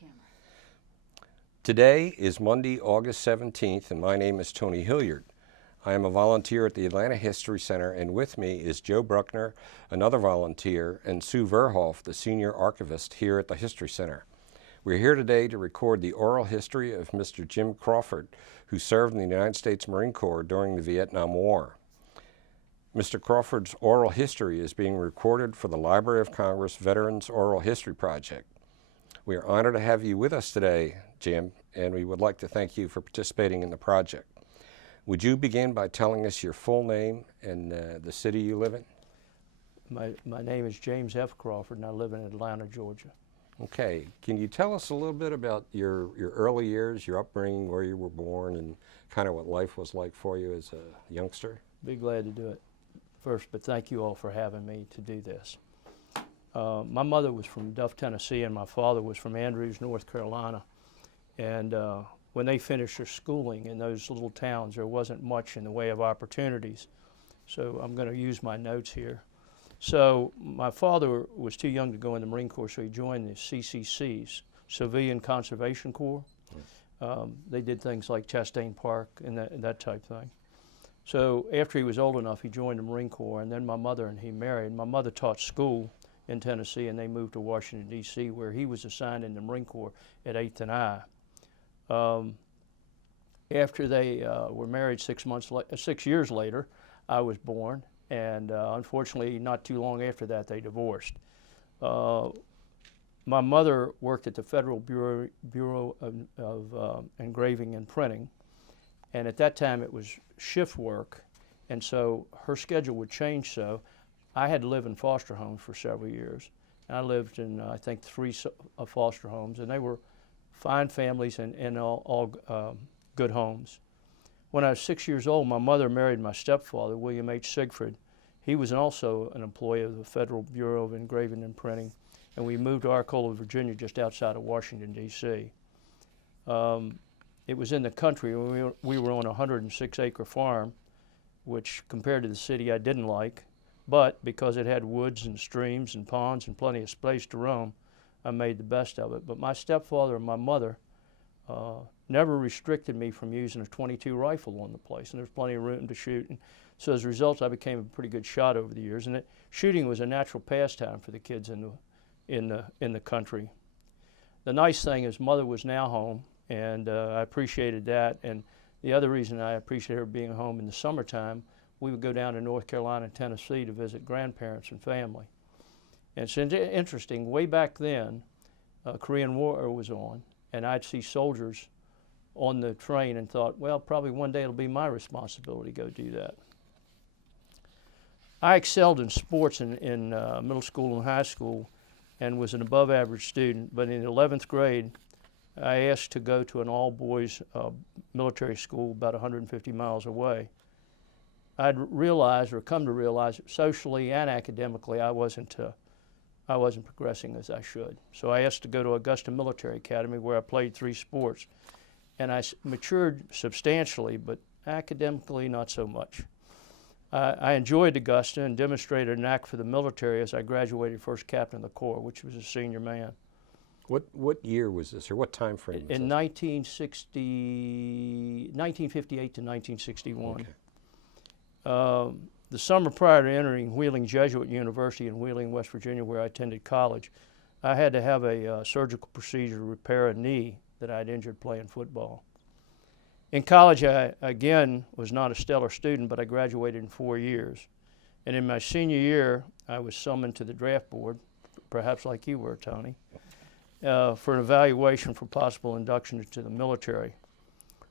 camera. Today is Monday, August 17th, and my name is Tony Hilliard. I am a volunteer at the Atlanta History Center, and with me is Joe Bruckner, another volunteer, and Sue Verhoff, the senior archivist here at the History Center. We're here today to record the oral history of Mr. Jim Crawford, who served in the United States Marine Corps during the Vietnam War. Mr. Crawford's oral history is being recorded for the Library of Congress Veterans Oral History Project. We are honored to have you with us today, Jim, and we would like to thank you for participating in the project. Would you begin by telling us your full name and the city you live in? My name is James F. Crawford, and I live in Atlanta, Georgia. Okay. Can you tell us a little bit about your early years, your upbringing, where you were born, and kind of what life was like for you as a youngster? Be glad to do it first, but thank you all for having me to do this. My mother was from Duff, Tennessee, and my father was from Andrews, North Carolina. And when they finished their schooling in those little towns, there wasn't much in the way of opportunities. So I'm going to use my notes here. So my father was too young to go in the Marine Corps, so he joined the CCCs, Civilian Conservation Corps. They did things like Chastain Park and that type thing. So after he was old enough, he joined the Marine Corps, and then my mother and he married. My mother taught school in Tennessee, and they moved to Washington, D.C., where he was assigned in the Marine Corps at 8th and I. After they were married 6 years later, I was born, and unfortunately, not too long after that, they divorced. My mother worked at the Federal Bureau of Engraving and Printing, and at that time it was shift work, and so her schedule would change. So I had to live in foster homes for several years. And I lived in, I think, 3 foster homes, and they were fine families and all good homes. When I was 6 years old, my mother married my stepfather, William H. Sigfrid. He was also an employee of the Federal Bureau of Engraving and Printing, and we moved to Arcola, Virginia, just outside of Washington, D.C. It was in the country. We were on a 106-acre farm, which compared to the city I didn't like, but because it had woods and streams and ponds and plenty of space to roam, I made the best of it. But my stepfather and my mother never restricted me from using a .22 rifle on the place, and there's plenty of room to shoot. And so as a result, I became a pretty good shot over the years, and shooting was a natural pastime for the kids in the country. The nice thing is Mother was now home, and I appreciated that. And the other reason I appreciated her being home in the summertime, we would go down to North Carolina and Tennessee to visit grandparents and family. And it's interesting, way back then, Korean War was on, and I'd see soldiers on the train and thought, well, probably one day it'll be my responsibility to go do that. I excelled in sports in middle school and high school and was an above average student, but in 11th grade, I asked to go to an all-boys military school about 150 miles away. I'd realized, or come to realize, that socially and academically, I wasn't progressing as I should. So I asked to go to Augusta Military Academy, where I played 3 sports. And I matured substantially, but academically not so much. I enjoyed Augusta and demonstrated a knack for the military as I graduated first captain of the Corps, which was a senior man. What year was this, or what time frame was In this? 1958 to 1961. Okay. The summer prior to entering Wheeling Jesuit University in Wheeling, West Virginia, where I attended college, I had to have a surgical procedure to repair a knee that I'd injured playing football. In college, I, again, was not a stellar student, but I graduated in 4 years. And in my senior year, I was summoned to the draft board, perhaps like you were, Tony, for an evaluation for possible induction into the military.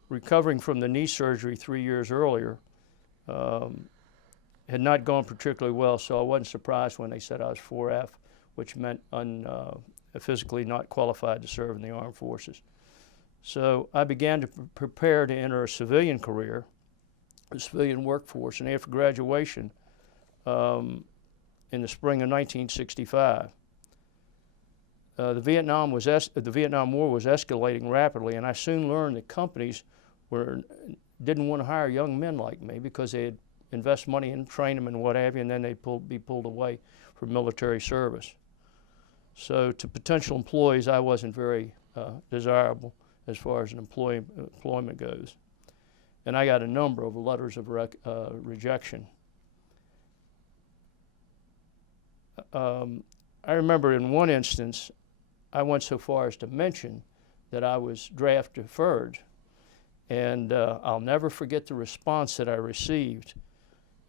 Recovering from the knee surgery 3 years earlier, had not gone particularly well, so I wasn't surprised when they said I was 4F, which meant physically not qualified to serve in the armed forces. So I began to prepare to enter a civilian career, a civilian workforce, and after graduation in the spring of 1965, the Vietnam War was escalating rapidly, and I soon learned that companies didn't want to hire young men like me because they'd invest money and train them and what have you, and then they'd be pulled away from military service. So to potential employees, I wasn't very desirable as far as an employment goes. And I got a number of letters of rejection. I remember in one instance, I went so far as to mention that I was draft deferred. And I'll never forget the response that I received.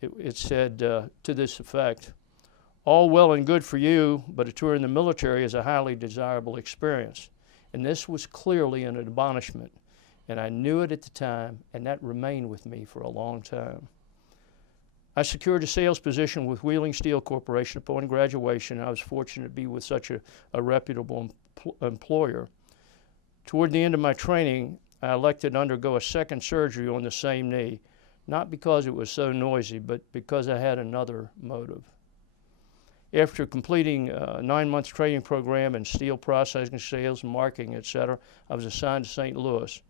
It said to this effect: "All well and good for you, but a tour in the military is a highly desirable experience." And this was clearly an admonishment. And I knew it at the time, and that remained with me for a long time. I secured a sales position with Wheeling Steel Corporation upon graduation. I was fortunate to be with such a reputable employer. Toward the end of my training, I elected to undergo a second surgery on the same knee, not because it was so noisy, but because I had another motive. After completing a 9-month training program in steel processing, sales, marketing, etc., I was assigned to St. Louis.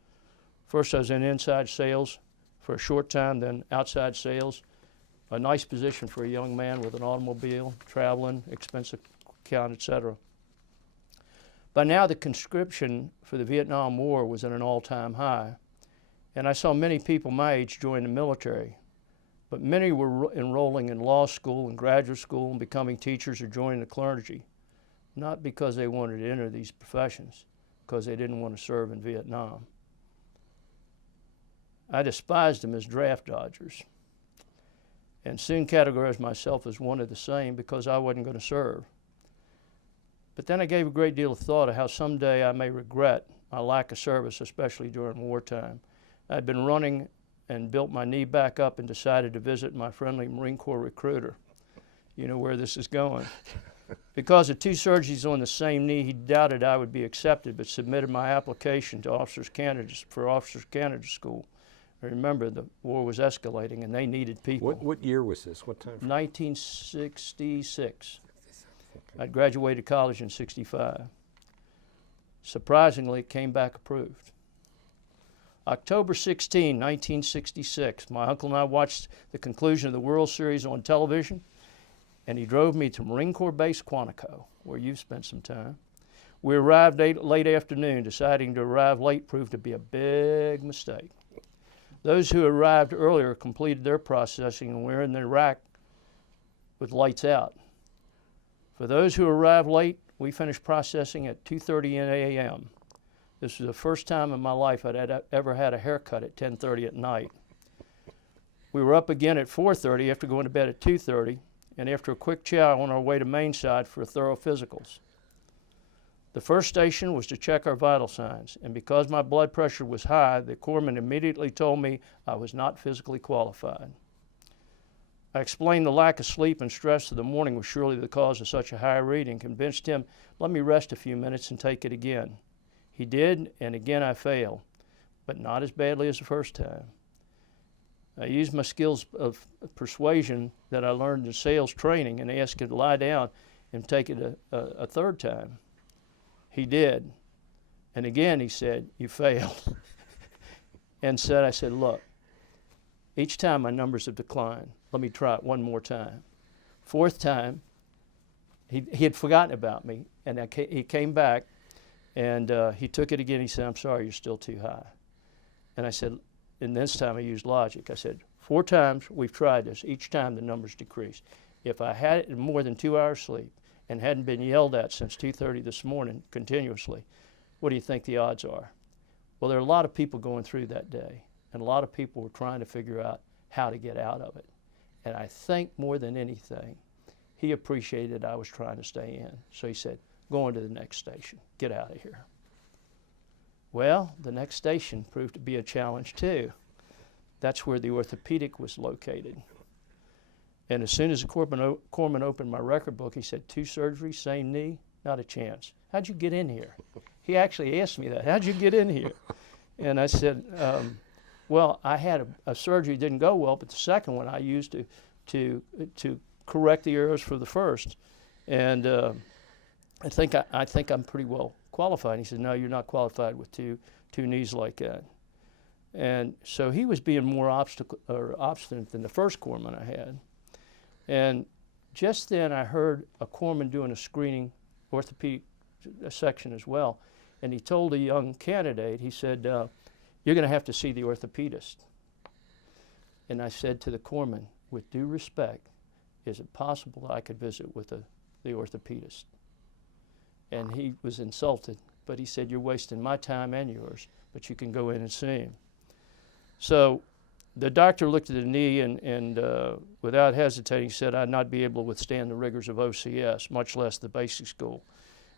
First, I was in inside sales for a short time, then outside sales. A nice position for a young man with an automobile, traveling, expensive account, etc. By now, the conscription for the Vietnam War was at an all-time high, and I saw many people my age join the military. But many were enrolling in law school and graduate school and becoming teachers or joining the clergy, not because they wanted to enter these professions, because they didn't want to serve in Vietnam. I despised them as draft dodgers, and soon categorized myself as one of the same because I wasn't going to serve. But then I gave a great deal of thought of how someday I may regret my lack of service, especially during wartime. I'd been running and built my knee back up and decided to visit my friendly Marine Corps recruiter. You know where this is going. Because of 2 surgeries on the same knee, he doubted I would be accepted, but submitted my application to Officers Candidate School. Remember, the war was escalating and they needed people. What year was this? What time? 1966. Okay. I'd graduated college in '65. Surprisingly, it came back approved. October 16, 1966, my uncle and I watched the conclusion of the World Series on television, and he drove me to Marine Corps Base Quantico, where you've spent some time. We arrived late afternoon. Deciding to arrive late proved to be a big mistake. Those who arrived earlier completed their processing and were in the rack with lights out. For those who arrived late, we finished processing at 2:30 a.m. This was the first time in my life I'd ever had a haircut at 10:30 at night. We were up again at 4:30 after going to bed at 2:30, and after a quick chow on our way to Mainside for thorough physicals. The first station was to check our vital signs, and because my blood pressure was high, the corpsman immediately told me I was not physically qualified. I explained the lack of sleep and stress of the morning was surely the cause of such a high reading, convinced him, let me rest a few minutes and take it again. He did, and again I failed, but not as badly as the first time. I used my skills of persuasion that I learned in sales training and asked him to lie down and take it a third time. He did, and again he said, you failed. I said, look, each time my numbers have declined. Let me try it one more time. 4th time, he had forgotten about me, and he came back, and he took it again. He said, I'm sorry, you're still too high. And I said, and this time I used logic. I said, 4 times we've tried this. Each time the numbers decrease. If I had more than 2 hours sleep and hadn't been yelled at since 2:30 this morning continuously, what do you think the odds are? Well, there are a lot of people going through that day, and a lot of people were trying to figure out how to get out of it. And I think more than anything, he appreciated I was trying to stay in. So he said, go on to the next station. Get out of here. Well, the next station proved to be a challenge too. That's where the orthopedic was located. And as soon as the corpsman opened my record book, he said, 2 surgeries, same knee, not a chance. How'd you get in here? He actually asked me that. How'd you get in here? And I said, well, I had a surgery that didn't go well, but the second one I used to correct the errors for the first. And I think I'm pretty well qualified. And he said, no, you're not qualified with two knees like that. And so he was being more obstinate than the first corpsman I had. And just then I heard a corpsman doing a screening, orthopedic section as well, And he told a young candidate, he said, you're going to have to see the orthopedist. And I said to the corpsman, with due respect, is it possible I could visit with the orthopedist? And he was insulted, but he said, you're wasting my time and yours, but you can go in and see him. So the doctor looked at the knee and without hesitating said I'd not be able to withstand the rigors of OCS, much less the basic school.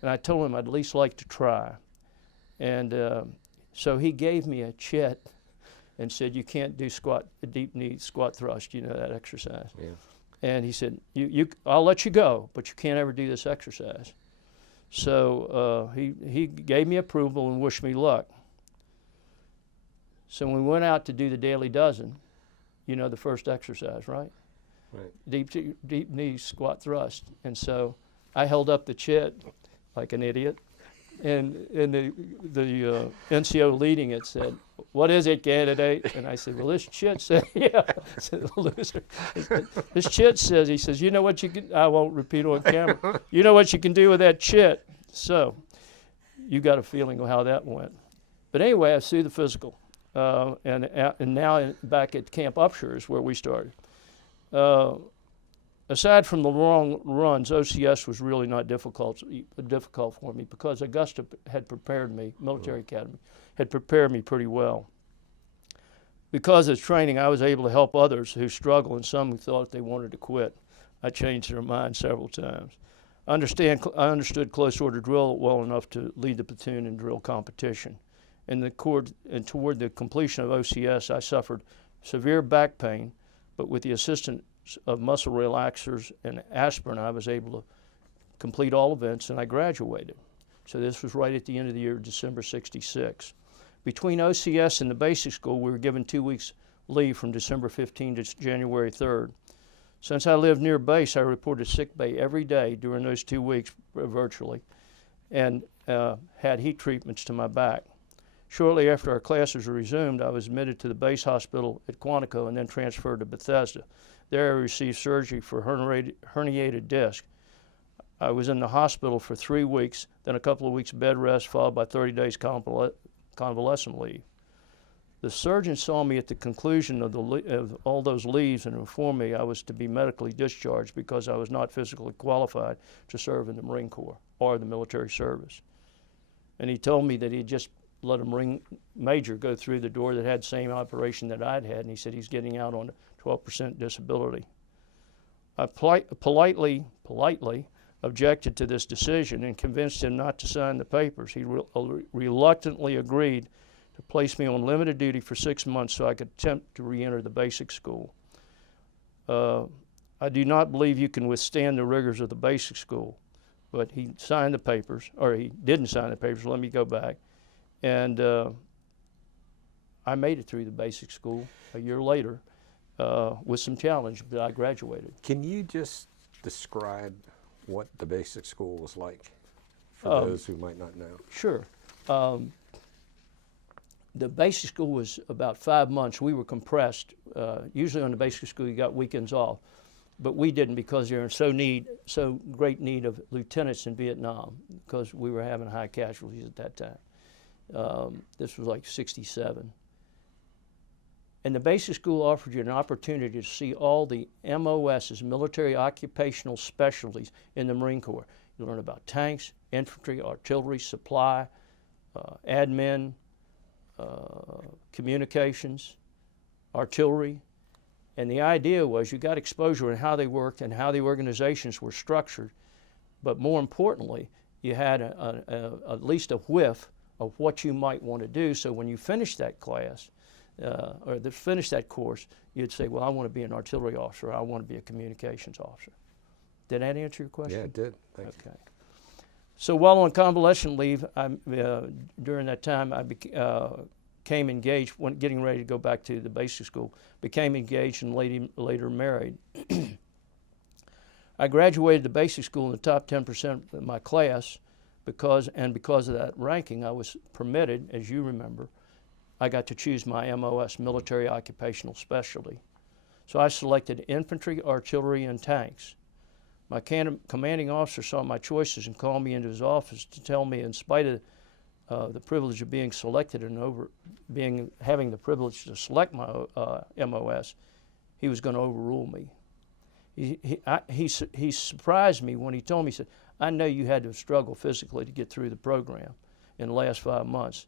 And I told him I'd at least like to try. And so he gave me a chit and said, you can't do a deep knee squat thrust, you know that exercise. Yeah. And he said, I'll let you go, but you can't ever do this exercise. So he gave me approval and wished me luck. So when we went out to do the daily dozen, you know the first exercise, right? Right. Deep knee squat thrust. And so I held up the chit like an idiot, and the NCO leading it said, what is it, candidate? And I said, well, this chit said, yeah. I said, the loser. This chit says, he says, you know what you can, I won't repeat on camera, you know what you can do with that chit. So you got a feeling of how that went. But anyway, I see the physical. And now back at Camp Upshur is where we started. Aside from the long runs, OCS was really not difficult for me because Augusta had prepared me, Military Academy, had prepared me pretty well. Because of training, I was able to help others who struggle and some who thought they wanted to quit. I changed their mind several times. I understood close order drill well enough to lead the platoon in drill competition. And toward the completion of OCS, I suffered severe back pain, but with the assistance of muscle relaxers and aspirin, I was able to complete all events, and I graduated. So this was right at the end of the year, December '66. Between OCS and the basic school, we were given 2 weeks leave from December 15 to January 3rd. Since I lived near base, I reported sick bay every day during those 2 weeks virtually, and had heat treatments to my back. Shortly after our classes were resumed, I was admitted to the base hospital at Quantico and then transferred to Bethesda. There I received surgery for herniated disc. I was in the hospital for 3 weeks, then a couple of weeks bed rest, followed by 30 days convalescent leave. The surgeon saw me at the conclusion of all those leaves and informed me I was to be medically discharged because I was not physically qualified to serve in the Marine Corps or the military service. And he told me that he just let a Marine major go through the door that had the same operation that I'd had, and he said he's getting out on a 12% disability. I politely objected to this decision and convinced him not to sign the papers. He reluctantly agreed to place me on limited duty for 6 months so I could attempt to re-enter the basic school. I do not believe you can withstand the rigors of the basic school, but he signed the papers, or he didn't sign the papers, let me go back. And I made it through the basic school a year later with some challenge, but I graduated. Can you just describe what the basic school was like for those who might not know? Sure. The basic school was about 5 months. We were compressed. Usually on the basic school you got weekends off, but we didn't because they were in so great need of lieutenants in Vietnam because we were having high casualties at that time. This was like '67. And the basic school offered you an opportunity to see all the MOS's, military occupational specialties in the Marine Corps. You learn about tanks, infantry, artillery, supply, admin, communications, artillery. And the idea was you got exposure in how they worked and how the organizations were structured. But more importantly, you had at least a whiff of what you might want to do. So when you finish that class, finish that course, you'd say, well, I want to be an artillery officer, I want to be a communications officer. Did that answer your question? Yeah, it did. Thank you. So while on convalescent leave, during that time, I became engaged, when getting ready to go back to the basic school, became engaged and later married. I graduated the basic school in the top 10% of my class because of that ranking, I was permitted, as you remember, I got to choose my MOS, military occupational specialty. So I selected infantry, artillery, and tanks. My commanding officer saw my choices and called me into his office to tell me, in spite of the privilege of being selected and having the privilege to select my MOS, he was going to overrule me. He surprised me when he told me, he said, I know you had to struggle physically to get through the program in the last 5 months.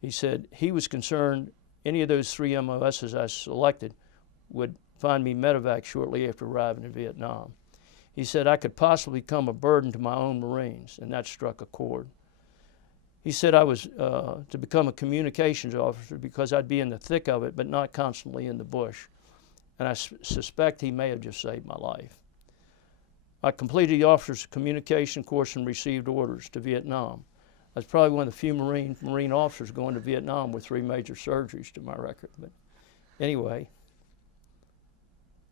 He said he was concerned any of those 3 MOSs I selected would find me medevac shortly after arriving in Vietnam. He said I could possibly become a burden to my own Marines, and that struck a chord. He said I was to become a communications officer because I'd be in the thick of it, but not constantly in the bush. And I suspect he may have just saved my life. I completed the officer's communication course and received orders to Vietnam. I was probably one of the few Marine officers going to Vietnam with 3 major surgeries to my record. But anyway,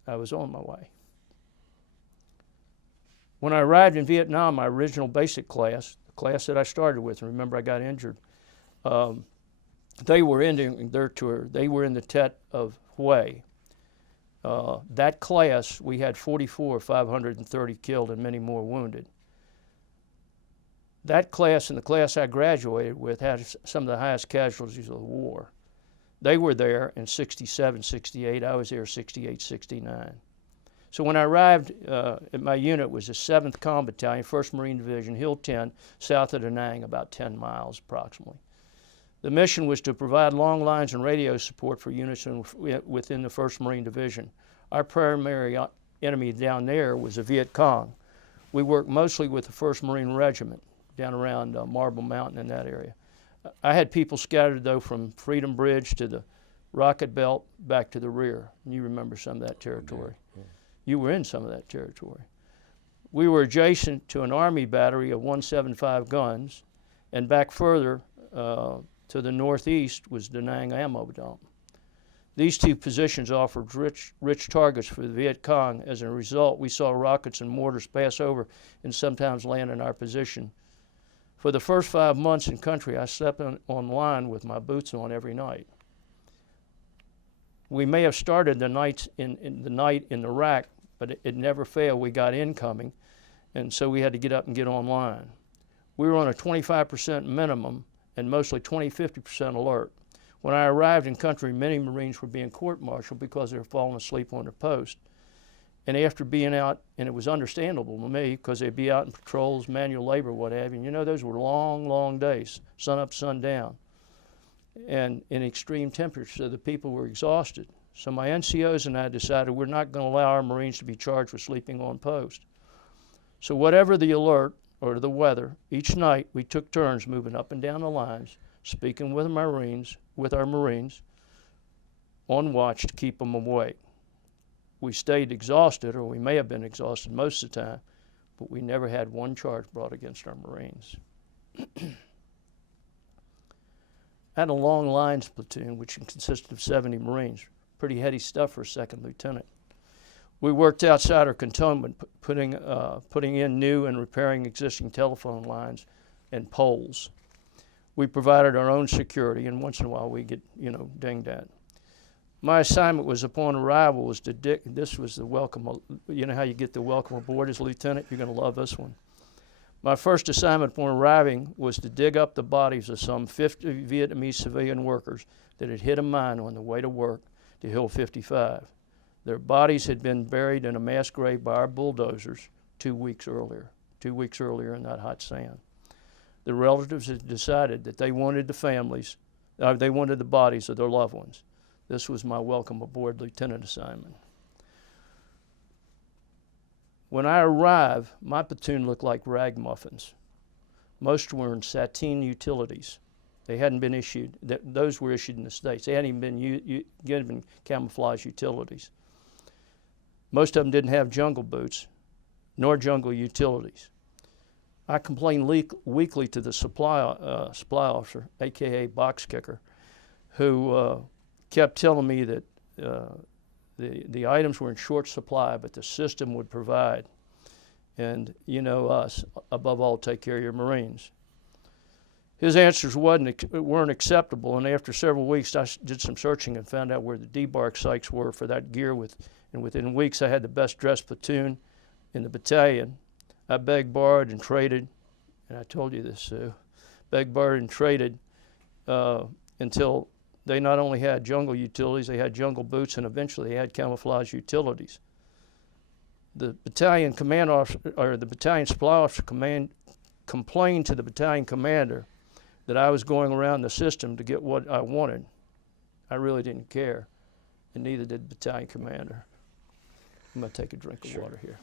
I was on my way. When I arrived in Vietnam, my original basic class, the class that I started with, and remember I got injured, they were ending their tour. They were in the Tet of Hue. That class, we had 44, 530 killed and many more wounded. That class and the class I graduated with had some of the highest casualties of the war. They were there in 67, 68. I was there 68, 69. So when I arrived at my unit was the 7th Com Battalion, 1st Marine Division, Hill 10, south of Da Nang, about 10 miles approximately. The mission was to provide long lines and radio support for units within the 1st Marine Division. Our primary enemy down there was the Viet Cong. We worked mostly with the 1st Marine Regiment down around Marble Mountain in that area. I had people scattered, though, from Freedom Bridge to the Rocket Belt back to the rear. You remember some of that territory. Yeah. You were in some of that territory. We were adjacent to an Army battery of 175 guns, and back further to the northeast was Da Nang ammo dump. These 2 positions offered rich targets for the Viet Cong. As a result, we saw rockets and mortars pass over and sometimes land in our position. For the first 5 months in country, I slept on line with my boots on every night. We may have started the night in the rack, but it never failed. We got incoming, and so we had to get up and get online. We were on a 25% minimum and mostly 20-50% alert. When I arrived in country, many Marines were being court-martialed because they were falling asleep on their post. And after being out, and it was understandable to me because they'd be out in patrols, manual labor, what have you. And you know, those were long, long days, sun up, sun down, and in extreme temperatures, so the people were exhausted. So my NCOs and I decided we're not going to allow our Marines to be charged with sleeping on post. So whatever the alert or the weather, each night we took turns moving up and down the lines, speaking with our Marines on watch to keep them awake. We stayed exhausted, or we may have been exhausted most of the time, but we never had one charge brought against our Marines. I had a long lines platoon, which consisted of 70 Marines. Pretty heady stuff for a 2nd lieutenant. We worked outside our cantonment, putting in new and repairing existing telephone lines and poles. We provided our own security, and once in a while we get, dinged at. My assignment was upon arrival was to this was the welcome, you know how you get the welcome aboard as lieutenant? You're going to love this one. My first assignment upon arriving was to dig up the bodies of some 50 Vietnamese civilian workers that had hit a mine on the way to work to Hill 55. Their bodies had been buried in a mass grave by our bulldozers 2 weeks earlier in that hot sand. The relatives had decided that they wanted the bodies of their loved ones. This was my welcome aboard lieutenant assignment. When I arrived, my platoon looked like ragamuffins. Most were in sateen utilities. They hadn't been issued, those were issued in the States. They hadn't even been given camouflage utilities. Most of them didn't have jungle boots, nor jungle utilities. I complained weekly to the supply officer, AKA box kicker, who kept telling me that the items were in short supply, but the system would provide. And you know us, above all, take care of your Marines. His answers weren't acceptable, and after several weeks, I did some searching and found out where the debark sites were for that gear. And within weeks, I had the best dressed platoon in the battalion. I begged, borrowed, and traded, and I told you this, Sue, begged, borrowed, and traded until they not only had jungle utilities, they had jungle boots, and eventually they had camouflage utilities. The battalion command officer, or the battalion supply officer, complained to the battalion commander that I was going around the system to get what I wanted. I really didn't care, and neither did the battalion commander. I'm going to take a drink of water here.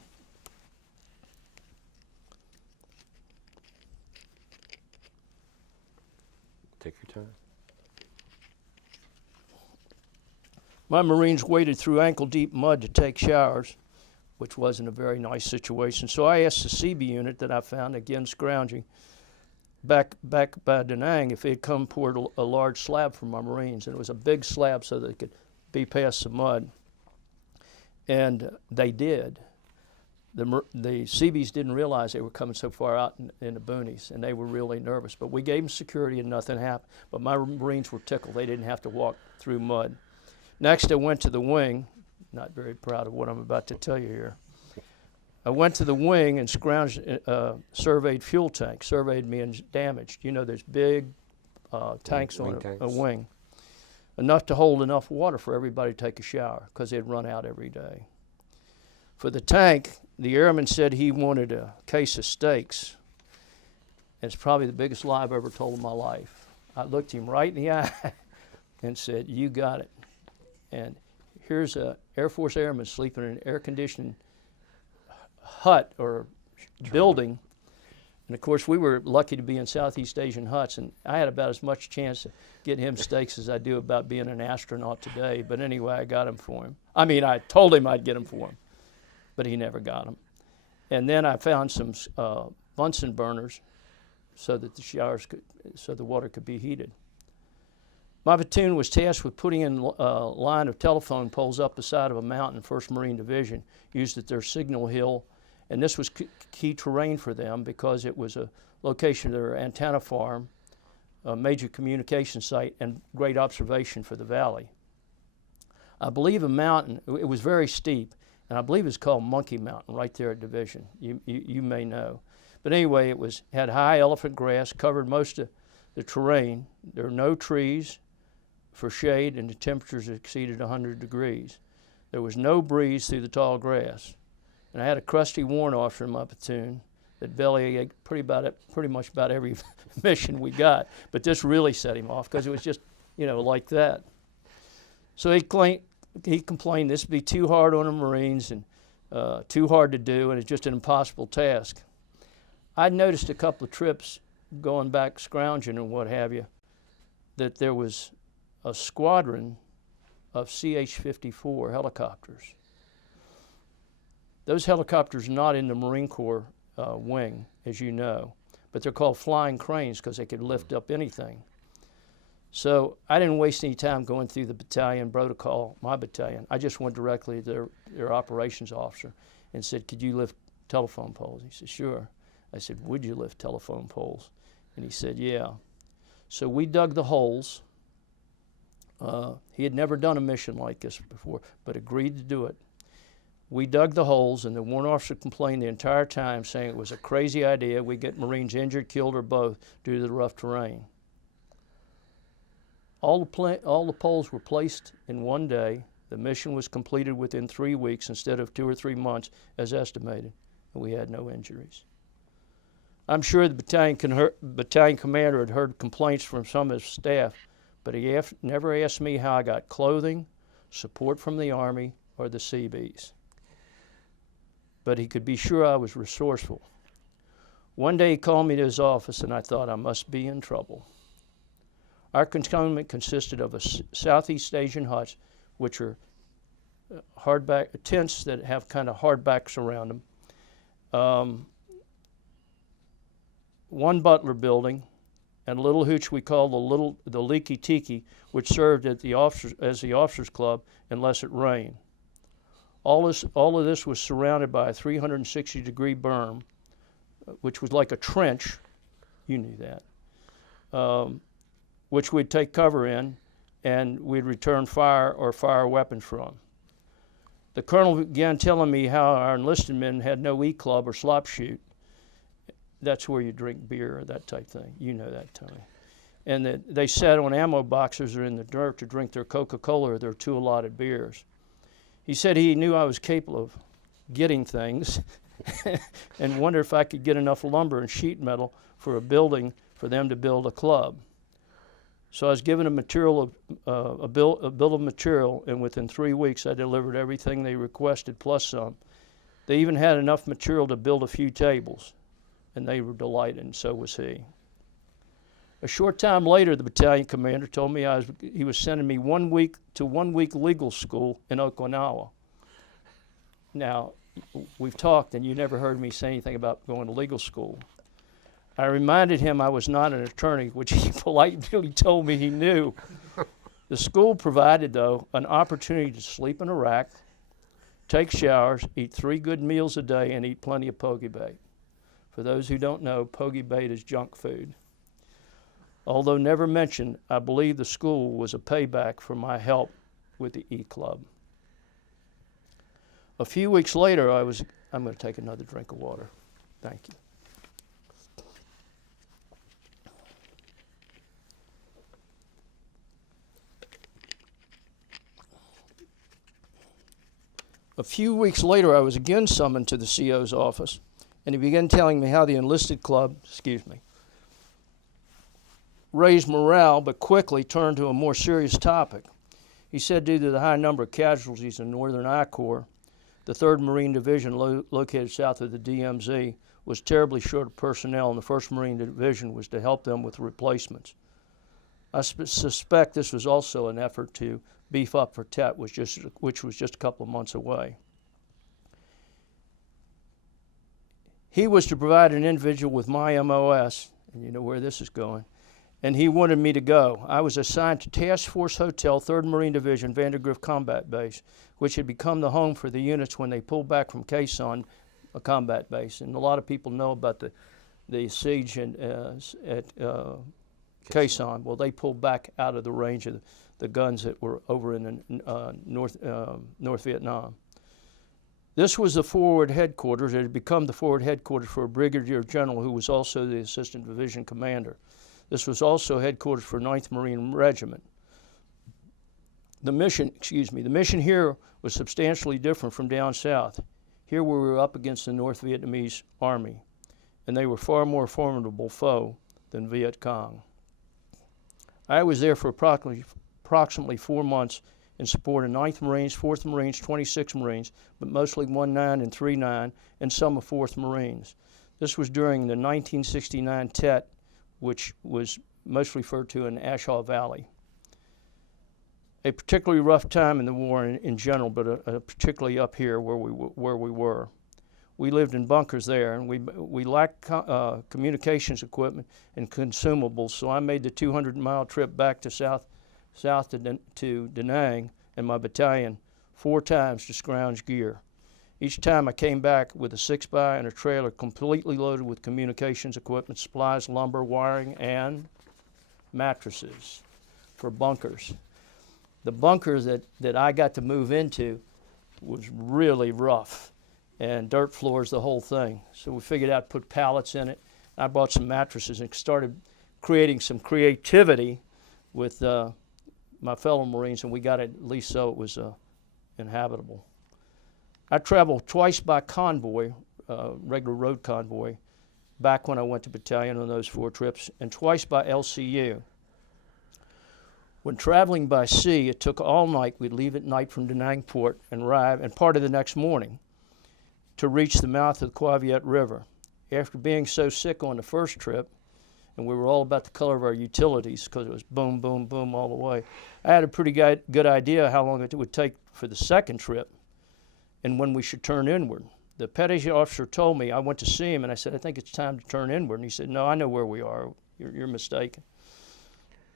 Take your time. My Marines waded through ankle-deep mud to take showers, which wasn't a very nice situation. So I asked the CB unit that I found, again scrounging, back by Da Nang, if they'd come poured a large slab for my Marines. And it was a big slab so they could be past the mud. And they did. The CBs didn't realize they were coming so far out in the boonies, and they were really nervous. But we gave them security and nothing happened. But my Marines were tickled. They didn't have to walk through mud. Next, I went to the wing. Not very proud of what I'm about to tell you here. I went to the wing and surveyed fuel tanks, surveyed me and damaged. You know, there's big tanks on a wing, enough to hold enough water for everybody to take a shower because they'd run out every day. For the tank, the airman said he wanted a case of steaks. It's probably the biggest lie I've ever told in my life. I looked him right in the eye and said, "You got it." And here's an Air Force airman sleeping in an air-conditioned hut or building. And of course, we were lucky to be in Southeast Asian huts, and I had about as much chance to get him steaks as I do about being an astronaut today. But anyway, I got him for him. I mean, I told him I'd get him for him, but he never got them. And then I found some Bunsen burners so that the water could be heated. My platoon was tasked with putting in a line of telephone poles up the side of a mountain, 1st Marine Division, used at their signal hill. And this was key terrain for them because it was a location of their antenna farm, a major communication site, and great observation for the valley. I believe a mountain, it was very steep, and I believe it's called Monkey Mountain right there at Division. You may know. But anyway, it had high elephant grass, covered most of the terrain. There were no trees for shade, and the temperatures exceeded 100 degrees. There was no breeze through the tall grass. And I had a crusty warrant officer in my platoon that belly ached pretty much about every mission we got. But this really set him off because it was just, like that. So he complained this would be too hard on the Marines and too hard to do, and it's just an impossible task. I'd noticed a couple of trips going back scrounging and what have you, that there was a squadron of CH-54 helicopters. Those helicopters are not in the Marine Corps wing, as you know, but they're called flying cranes because they could lift up anything. So I didn't waste any time going through the battalion protocol, my battalion. I just went directly to their operations officer and said, "Could you lift telephone poles?" He said, "Sure." I said, "Would you lift telephone poles?" And he said, "Yeah." So we dug the holes. He had never done a mission like this before, but agreed to do it. We dug the holes, and the warrant officer complained the entire time, saying it was a crazy idea. We'd get Marines injured, killed, or both due to the rough terrain. All the poles were placed in one day. The mission was completed within 3 weeks instead of 2 or 3 months as estimated, and we had no injuries. I'm sure the battalion commander had heard complaints from some of his staff, but he never asked me how I got clothing, support from the Army, or the CBs. But he could be sure I was resourceful. One day he called me to his office, and I thought I must be in trouble. Our cantonment consisted of a Southeast Asian huts, which are tents that have kind of hard backs around them. One butler building, and a little hooch we called the Leaky Tiki, which served as the officers' club unless it rained. All of this was surrounded by a 360-degree berm, which was like a trench. You knew that. Which we'd take cover in, and we'd return fire or fire weapons from. The colonel began telling me how our enlisted men had no E-club or slop chute. that's where you drink beer or that type thing. You know that, Tony. And that they sat on ammo boxes or in the dirt to drink their Coca-Cola or their 2 allotted beers. He said he knew I was capable of getting things and wondered if I could get enough lumber and sheet metal for a building for them to build a club. So I was given a bill of material, and within 3 weeks I delivered everything they requested plus some. They even had enough material to build a few tables, and they were delighted, and so was he. A short time later, the battalion commander told me he was sending me 1 week to 1 week legal school in Okinawa. Now, we've talked, and you never heard me say anything about going to legal school. I reminded him I was not an attorney, which he politely told me he knew. The school provided, though, an opportunity to sleep in a rack, take showers, eat 3 good meals a day, and eat plenty of pogie bait. For those who don't know, pogie bait is junk food. Although never mentioned, I believe the school was a payback for my help with the E-Club. A few weeks later, I'm going to take another drink of water. Thank you. A few weeks later, I was again summoned to the CO's office, and he began telling me how the enlisted club, raised morale, but quickly turned to a more serious topic. He said due to the high number of casualties in Northern I Corps, the 3rd Marine Division located south of the DMZ was terribly short of personnel, and the 1st Marine Division was to help them with replacements. I suspect this was also an effort to beef up for TET, which was just a couple of months away. He was to provide an individual with my MOS, and you know where this is going, and he wanted me to go. I was assigned to Task Force Hotel, 3rd Marine Division, Vandergrift Combat Base, which had become the home for the units when they pulled back from Quezon, a combat base. And a lot of people know about the siege at Quezon. Well, they pulled back out of the range of the guns that were over in the North Vietnam. This was the forward headquarters. It had become the forward headquarters for a brigadier general who was also the assistant division commander. This was also headquarters for 9th Marine Regiment. The mission here was substantially different from down south. Here we were up against the North Vietnamese army, and they were far more formidable foe than Viet Cong. I was there for approximately 4 months in support of 9th Marines, 4th Marines, 26th Marines, but mostly 1-9 and 3-9, and some of 4th Marines. This was during the 1969 TET, which was most referred to in Ashaw Valley. A particularly rough time in the war in general, but particularly up here where we were. We lived in bunkers there, and we lacked communications equipment and consumables, so I made the 200-mile trip back to south to Da Nang and my battalion 4 times to scrounge gear. Each time I came back with a 6x and a trailer completely loaded with communications equipment, supplies, lumber, wiring, and mattresses for bunkers. The bunker that I got to move into was really rough, and dirt floors, the whole thing. So we figured out to put pallets in it. I bought some mattresses and started creating some creativity with my fellow Marines, and we got it at least so it was inhabitable. I traveled twice by convoy, regular road convoy, back when I went to battalion on those 4 trips, and twice by LCU. When traveling by sea, it took all night. We'd leave at night from Da Nang Port and arrive, and part of the next morning, to reach the mouth of the Qua Viet River. After being so sick on the first trip, and we were all about the color of our utilities because it was boom, boom, boom all the way, I had a pretty good idea how long it would take for the second trip and when we should turn inward. The petty officer told me, I went to see him, and I said, I think it's time to turn inward. And he said, no, I know where we are. You're mistaken.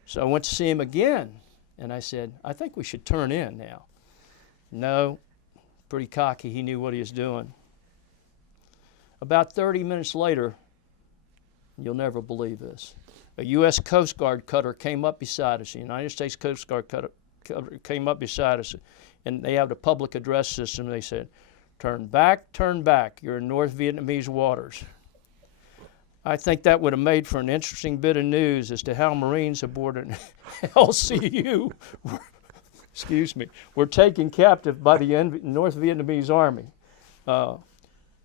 So I went to see him again, and I said, I think we should turn in now. No, pretty cocky. He knew what he was doing. About 30 minutes later, you'll never believe this, a U.S. Coast Guard cutter came up beside us. The United States Coast Guard cutter came up beside us, and they have the public address system. They said, turn back, you're in North Vietnamese waters. I think that would have made for an interesting bit of news as to how Marines aboard an LCU were taken captive by the North Vietnamese Army.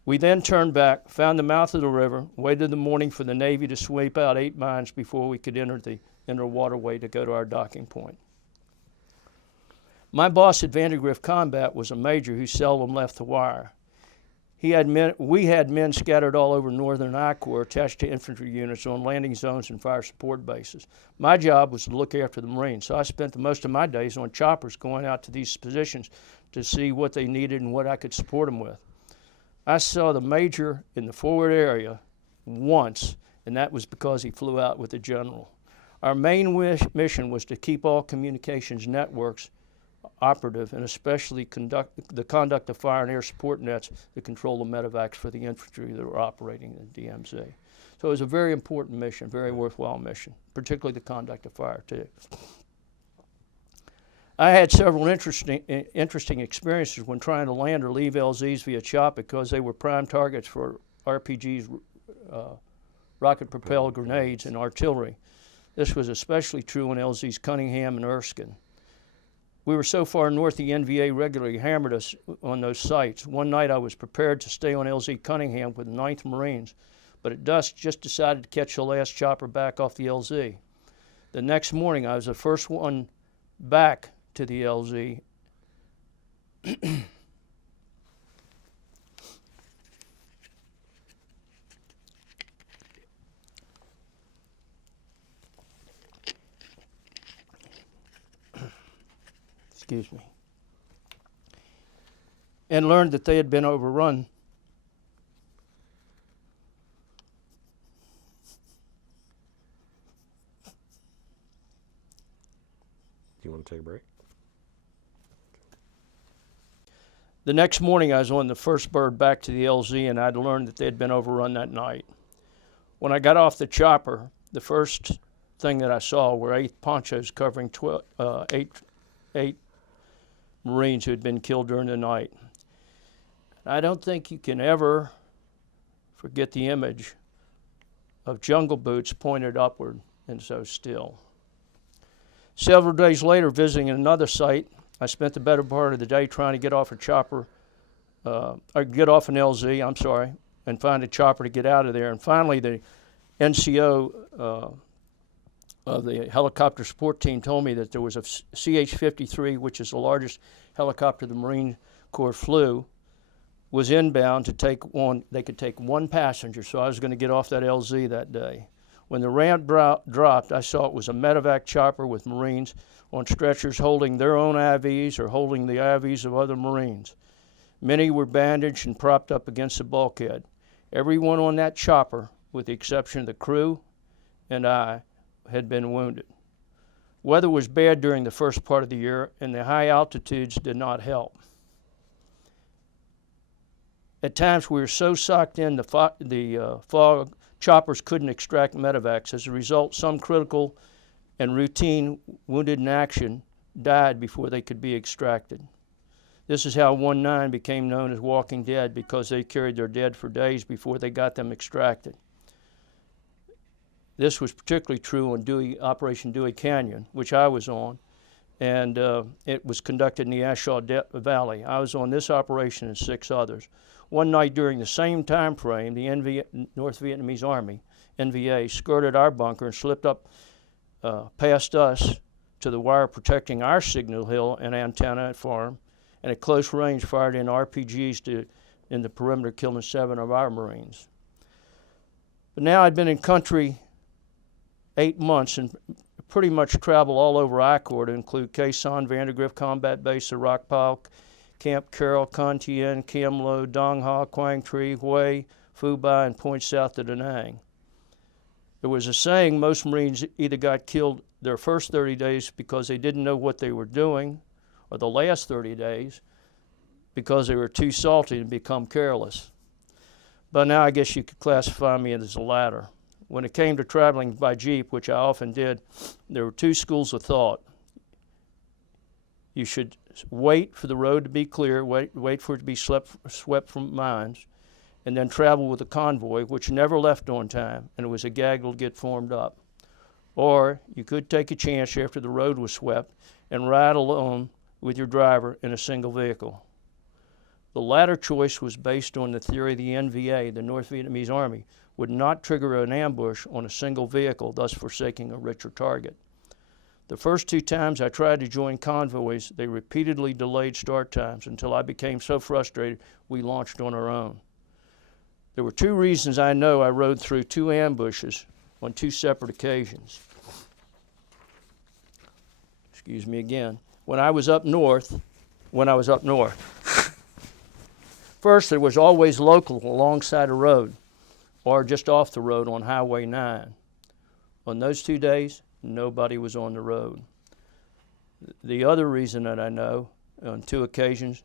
We then turned back, found the mouth of the river, waited the morning for the Navy to sweep out 8 miles before we could enter the inner waterway to go to our docking point. My boss at Vandergrift Combat was a major who seldom left the wire. We had men scattered all over northern I Corps attached to infantry units on landing zones and fire support bases. My job was to look after the Marines, so I spent the most of my days on choppers going out to these positions to see what they needed and what I could support them with. I saw the major in the forward area once, and that was because he flew out with the general. Our main mission was to keep all communications networks operative, and especially the conduct of fire and air support nets to control the medevacs for the infantry that were operating in the DMZ. So it was a very important mission, very worthwhile mission, particularly the conduct of fire too. I had several interesting experiences when trying to land or leave LZs via CHOP because they were prime targets for RPGs, rocket-propelled grenades, and artillery. This was especially true in LZs Cunningham and Erskine. We were so far north the NVA regularly hammered us on those sites. One night I was prepared to stay on LZ Cunningham with the 9th Marines, but at dusk just decided to catch the last chopper back off the LZ. The next morning I was the first one back to the LZ. Excuse me, and learned that they had been overrun. Do you want to take a break? The next morning I was on the first bird back to the LZ, and I'd learned that they had been overrun that night. When I got off the chopper, the first thing that I saw were 8 ponchos covering 8 Marines who had been killed during the night. I don't think you can ever forget the image of jungle boots pointed upward and so still. Several days later, visiting another site, I spent the better part of the day trying to get off a chopper, or get off an LZ, and find a chopper to get out of there. And finally, the NCO of the helicopter support team told me that there was a CH-53, which is the largest helicopter the Marine Corps flew, was inbound to take on, they could take 1 passenger, so I was going to get off that LZ that day. When the ramp dropped, I saw it was a medevac chopper with Marines on stretchers holding their own IVs or holding the IVs of other Marines. Many were bandaged and propped up against the bulkhead. Everyone on that chopper, with the exception of the crew and I, had been wounded. Weather was bad during the first part of the year, and the high altitudes did not help. At times we were so socked in the fog, choppers couldn't extract medevacs. As a result, some critical and routine wounded in action died before they could be extracted. This is how 1-9 became known as Walking Dead, because they carried their dead for days before they got them extracted. This was particularly true on Operation Dewey Canyon, which I was on, and it was conducted in the Ashaw Valley. I was on this operation and 6 others. One night during the same time frame, the North Vietnamese Army, NVA, skirted our bunker and slipped up past us to the wire protecting our signal hill and antenna farm, and at close range fired in RPGs in the perimeter, killing 7 of our Marines. But now I'd been in country 8 months and pretty much traveled all over I Corps to include Khe Sanh, Vandergrift Combat Base, the Rock Pile, Camp Carroll, Con Tien, Cam Lo, Dong Ha, Quang Tri, Hue, Phu Bai, and points south to Da Nang. There was a saying most Marines either got killed their first 30 days because they didn't know what they were doing, or the last 30 days because they were too salty and become careless. But now I guess you could classify me as the latter. When it came to traveling by Jeep, which I often did, there were 2 schools of thought. You should wait for the road to be clear, wait for it to be swept from mines, and then travel with a convoy, which never left on time, and it was a gaggle to get formed up. Or you could take a chance after the road was swept and ride alone with your driver in a single vehicle. The latter choice was based on the theory the NVA, the North Vietnamese Army, would not trigger an ambush on a single vehicle, thus forsaking a richer target. The first 2 times I tried to join convoys, they repeatedly delayed start times until I became so frustrated we launched on our own. There were 2 reasons I know I rode through 2 ambushes on 2 separate occasions. Excuse me again. When I was up north. First, there was always local alongside a road or just off the road on Highway 9. On those 2 days, nobody was on the road. The other reason that I know, on 2 occasions,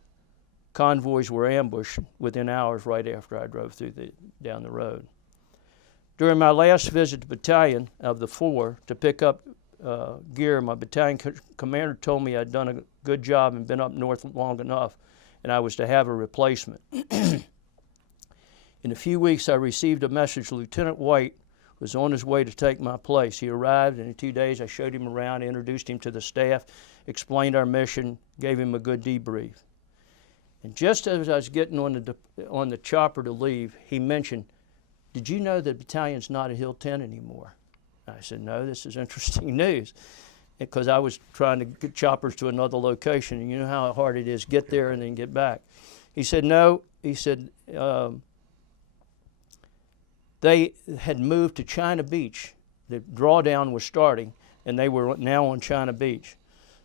convoys were ambushed within hours right after I drove down the road. During my last visit to battalion of the 4 to pick up gear, my battalion commander told me I'd done a good job and been up north long enough, and I was to have a replacement. In a few weeks, I received a message Lieutenant White was on his way to take my place. He arrived, and in 2 days, I showed him around, introduced him to the staff, explained our mission, gave him a good debrief. And just as I was getting on the chopper to leave, he mentioned, "Did you know that battalion's not at Hill 10 anymore?" I said, "No, this is interesting news," because I was trying to get choppers to another location, and you know how hard it is to get there and then get back. He said, "No," he said, they had moved to China Beach. The drawdown was starting, and they were now on China Beach.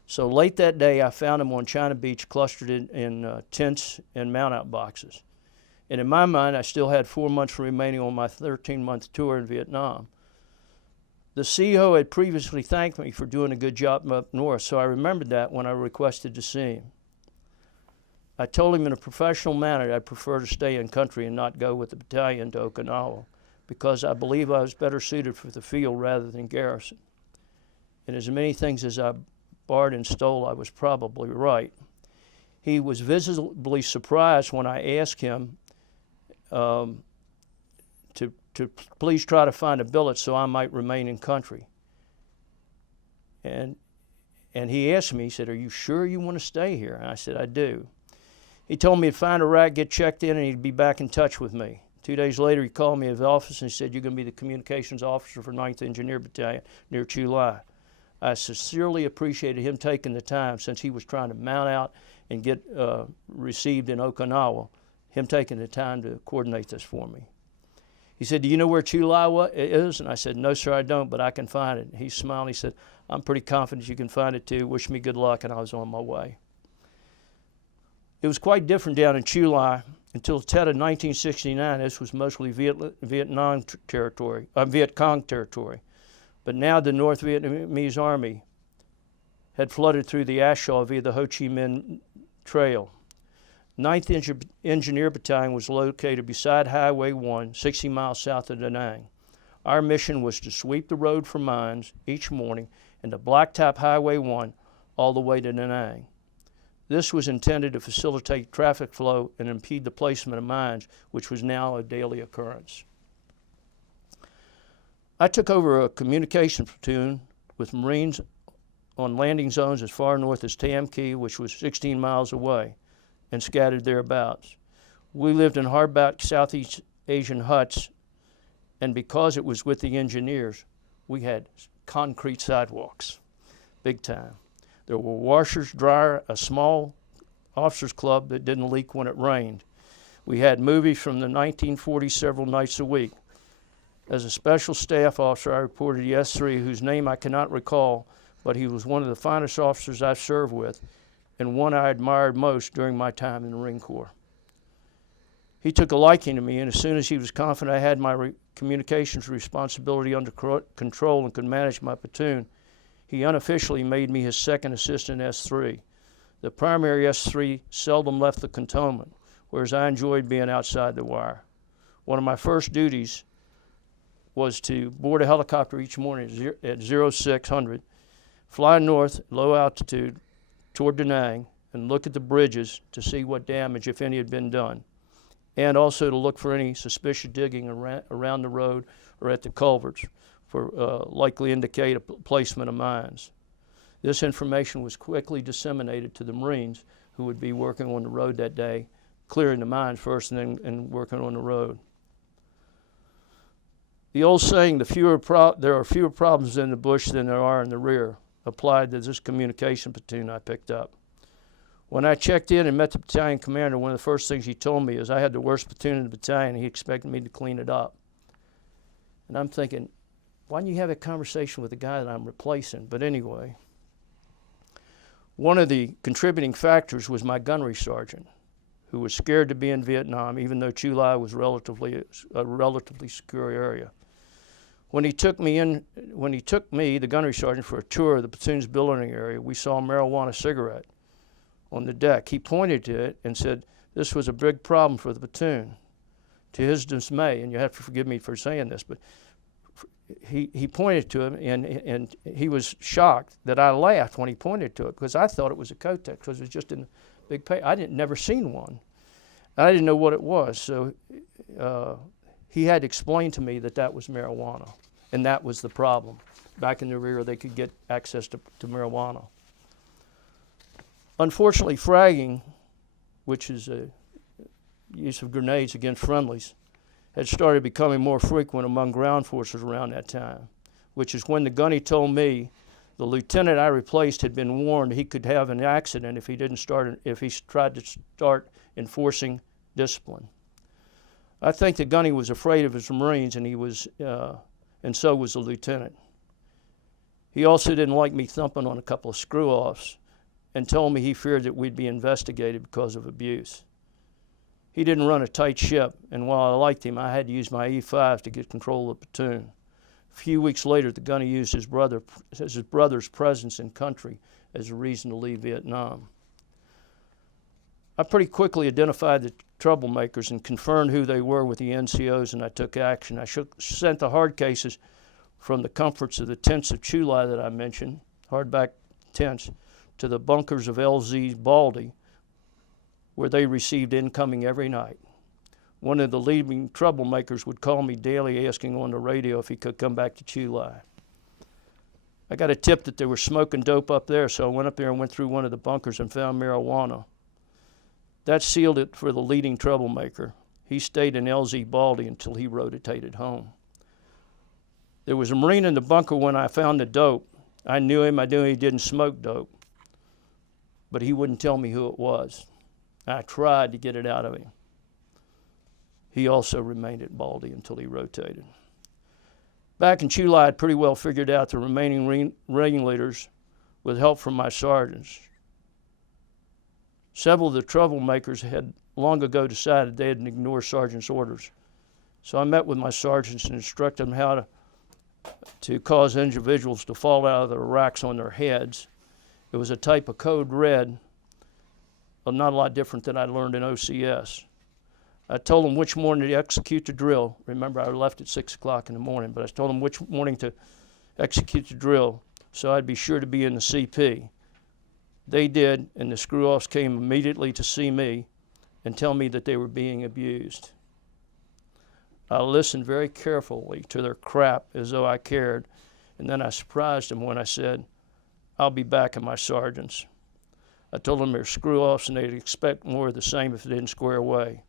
So late that day, I found them on China Beach, clustered in tents and mount-out boxes. And in my mind, I still had 4 months remaining on my 13-month tour in Vietnam. The CO had previously thanked me for doing a good job up north, so I remembered that when I requested to see him. I told him in a professional manner I'd prefer to stay in country and not go with the battalion to Okinawa, because I believe I was better suited for the field rather than garrison. And as many things as I barred and stole, I was probably right. He was visibly surprised when I asked him to please try to find a billet so I might remain in country. And he asked me, he said, "Are you sure you want to stay here?" And I said, "I do." He told me to find a rack, get checked in, and he'd be back in touch with me. 2 days later, he called me at his office and he said, "You're going to be the communications officer for 9th Engineer Battalion near Chu Lai." I sincerely appreciated him taking the time, since he was trying to mount out and get received in Okinawa, him taking the time to coordinate this for me. He said, "Do you know where Chu Lai is?" And I said, "No, sir, I don't, but I can find it." He smiled. He said, "I'm pretty confident you can find it too. Wish me good luck," and I was on my way. It was quite different down in Chu Lai. Until Tet of 1969, this was mostly Viet Cong territory. But now the North Vietnamese Army had flooded through the A Shau via the Ho Chi Minh Trail. 9th Engineer Battalion was located beside Highway 1, 60 miles south of Da Nang. Our mission was to sweep the road for mines each morning and to blacktop Highway 1 all the way to Da Nang. This was intended to facilitate traffic flow and impede the placement of mines, which was now a daily occurrence. I took over a communication platoon with Marines on landing zones as far north as Tam Key, which was 16 miles away, and scattered thereabouts. We lived in hardbound Southeast Asian huts, and because it was with the engineers, we had concrete sidewalks, big time. There were washers, dryer, a small officers' club that didn't leak when it rained. We had movies from the 1940s several nights a week. As a special staff officer, I reported the S3, whose name I cannot recall, but he was one of the finest officers I've served with, and one I admired most during my time in the Marine Corps. He took a liking to me, and as soon as he was confident I had my communications responsibility under control and could manage my platoon, he unofficially made me his second assistant S3. The primary S3 seldom left the cantonment, whereas I enjoyed being outside the wire. One of my first duties was to board a helicopter each morning at 0600, fly north, low altitude, toward Da Nang, and look at the bridges to see what damage, if any, had been done. and also to look for any suspicious digging around the road or at the culverts for likely indicate a placement of mines. This information was quickly disseminated to the Marines who would be working on the road that day, clearing the mines first and working on the road. The old saying, there are fewer problems in the bush than there are in the rear, applied to this communication platoon I picked up. When I checked in and met the battalion commander, one of the first things he told me is I had the worst platoon in the battalion and he expected me to clean it up. And I'm thinking, why didn't you have a conversation with the guy that I'm replacing? But anyway, one of the contributing factors was my gunnery sergeant, who was scared to be in Vietnam, even though Chu Lai was a relatively secure area. When he took me, the gunnery sergeant, for a tour of the platoon's billeting area, we saw a marijuana cigarette on the deck. He pointed to it and said this was a big problem for the platoon. To his dismay, and you have to forgive me for saying this, but he pointed to him, and he was shocked that I laughed when he pointed to it, because I thought it was a Kotek, because it was just in the big paper. I didn't never seen one. I didn't know what it was, so he had explained to me that that was marijuana, and that was the problem. Back in the rear, they could get access to marijuana. Unfortunately, fragging, which is a use of grenades against friendlies, had started becoming more frequent among ground forces around that time, which is when the gunny told me the lieutenant I replaced had been warned he could have an accident if he tried to start enforcing discipline. I think the gunny was afraid of his Marines, and so was the lieutenant. He also didn't like me thumping on a couple of screw-offs and told me he feared that we'd be investigated because of abuse. He didn't run a tight ship, and while I liked him, I had to use my E5 to get control of the platoon. A few weeks later, the gunny used his brother's presence in country as a reason to leave Vietnam. I pretty quickly identified the troublemakers and confirmed who they were with the NCOs, and I took action. I sent the hard cases from the comforts of the tents of Chu Lai that I mentioned, hardback tents, to the bunkers of LZ Baldy, where they received incoming every night. One of the leading troublemakers would call me daily asking on the radio if he could come back to Chu Lai. I got a tip that they were smoking dope up there, so I went up there and went through one of the bunkers and found marijuana. That sealed it for the leading troublemaker. He stayed in LZ Baldy until he rotated home. There was a Marine in the bunker when I found the dope. I knew him. I knew he didn't smoke dope, but he wouldn't tell me who it was. I tried to get it out of him. He also remained at Baldy until he rotated. Back in Chu Lai, I'd pretty well figured out the remaining ringleaders with help from my sergeants. Several of the troublemakers had long ago decided they had ignored sergeant's orders. So I met with my sergeants and instructed them how to cause individuals to fall out of their racks on their heads. It was a type of code red, but not a lot different than I learned in OCS. I told them which morning to execute the drill. Remember, I left at 6 o'clock in the morning, but I told them which morning to execute the drill, so I'd be sure to be in the CP. They did, and the screw-offs came immediately to see me and tell me that they were being abused. I listened very carefully to their crap as though I cared, and then I surprised them when I said, "I'll be back in my sergeants." I told them they're screw-offs and they'd expect more of the same if it didn't square away.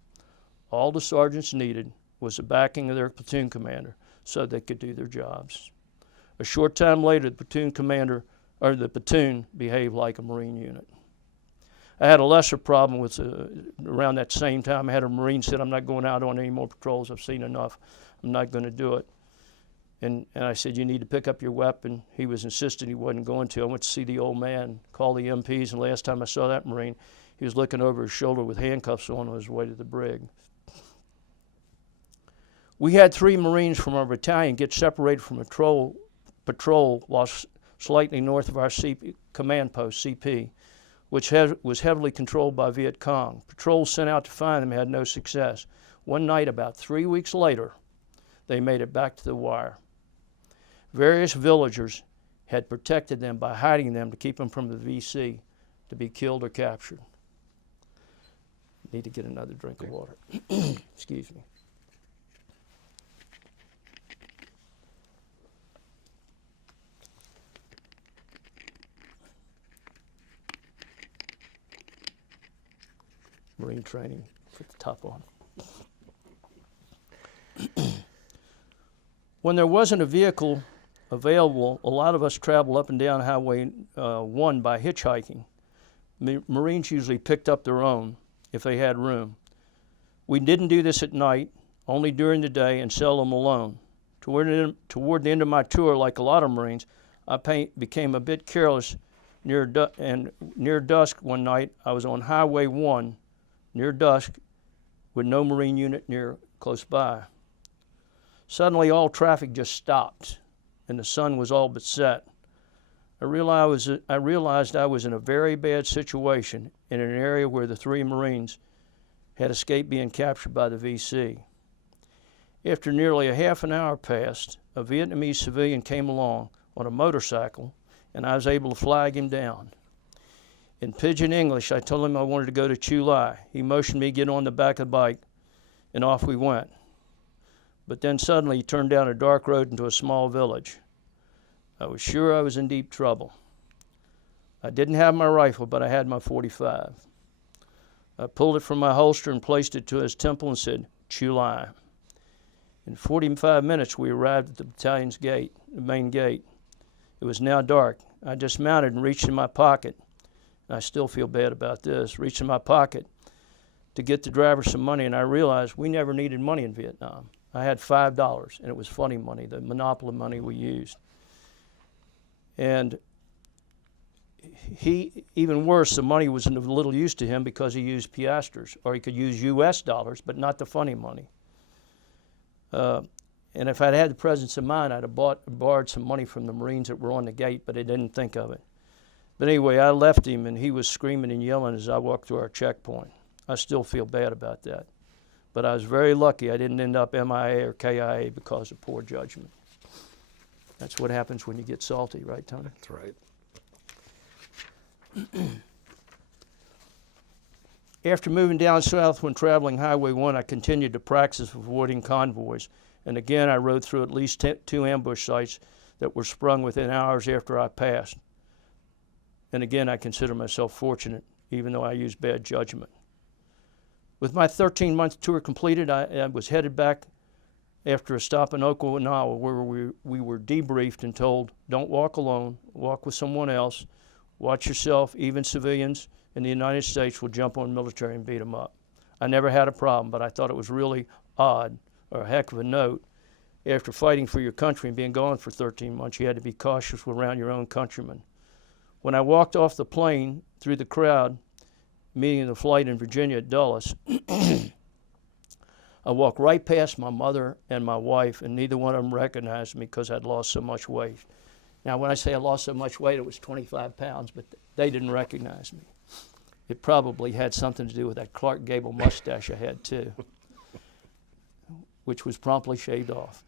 All the sergeants needed was the backing of their platoon commander so they could do their jobs. A short time later, the platoon behaved like a Marine unit. I had a lesser problem with, around that same time, I had a Marine said, "I'm not going out on any more patrols. I've seen enough. I'm not going to do it." And I said, "You need to pick up your weapon." He was insistent he wasn't going to. I went to see the old man, call the MPs, and last time I saw that Marine, he was looking over his shoulder with handcuffs on his way to the brig. We had 3 Marines from our battalion get separated from a patrol while slightly north of our command post, CP, which was heavily controlled by Viet Cong. Patrols sent out to find them had no success. One night, about 3 weeks later, they made it back to the wire. Various villagers had protected them by hiding them to keep them from the VC to be killed or captured. Need to get another drink of water. Excuse me. Marine training, put the top on. When there wasn't a vehicle available, a lot of us traveled up and down Highway 1 by hitchhiking. Marines usually picked up their own if they had room. We didn't do this at night, only during the day, and seldom alone. Toward the end of my tour, like a lot of Marines, I became a bit careless. Near dusk one night, I was on Highway 1 near dusk with no Marine unit close by. Suddenly, all traffic just stopped, and the sun was all but set. I realized I was in a very bad situation in an area where the 3 Marines had escaped being captured by the VC. After nearly a half an hour passed, a Vietnamese civilian came along on a motorcycle, and I was able to flag him down. In pidgin English, I told him I wanted to go to Chu Lai. He motioned me to get on the back of the bike, and off we went. But then suddenly he turned down a dark road into a small village. I was sure I was in deep trouble. I didn't have my rifle, but I had my .45. I pulled it from my holster and placed it to his temple and said, Chu Lai. In 45 minutes, we arrived at the battalion's gate, the main gate. It was now dark. I dismounted and reached in my pocket. I still feel bad about this. Reached in my pocket to get the driver some money, and I realized we never needed money in Vietnam. I had $5, and it was funny money, the monopoly money we used. And even worse, the money was of little use to him because he used piastres, or he could use US dollars, but not the funny money. And if I'd had the presence of mind, I'd have borrowed some money from the Marines that were on the gate, but I didn't think of it. But anyway, I left him, and he was screaming and yelling as I walked through our checkpoint. I still feel bad about that. But I was very lucky I didn't end up MIA or KIA because of poor judgment. That's what happens when you get salty, right, Tony? That's right. After moving down south when traveling Highway 1, I continued to practice avoiding convoys. And again, I rode through at least 2 ambush sites that were sprung within hours after I passed. And again, I consider myself fortunate, even though I used bad judgment. With my 13-month tour completed, I was headed back after a stop in Okinawa, where we were debriefed and told, don't walk alone, walk with someone else, watch yourself, even civilians in the United States will jump on military and beat them up. I never had a problem, but I thought it was really odd, or a heck of a note. After fighting for your country and being gone for 13 months, you had to be cautious around your own countrymen. When I walked off the plane through the crowd, meeting the flight in Virginia at Dulles, I walked right past my mother and my wife, and neither one of them recognized me because I'd lost so much weight. Now, when I say I lost so much weight, it was 25 pounds, but they didn't recognize me. It probably had something to do with that Clark Gable mustache I had, too, which was promptly shaved off.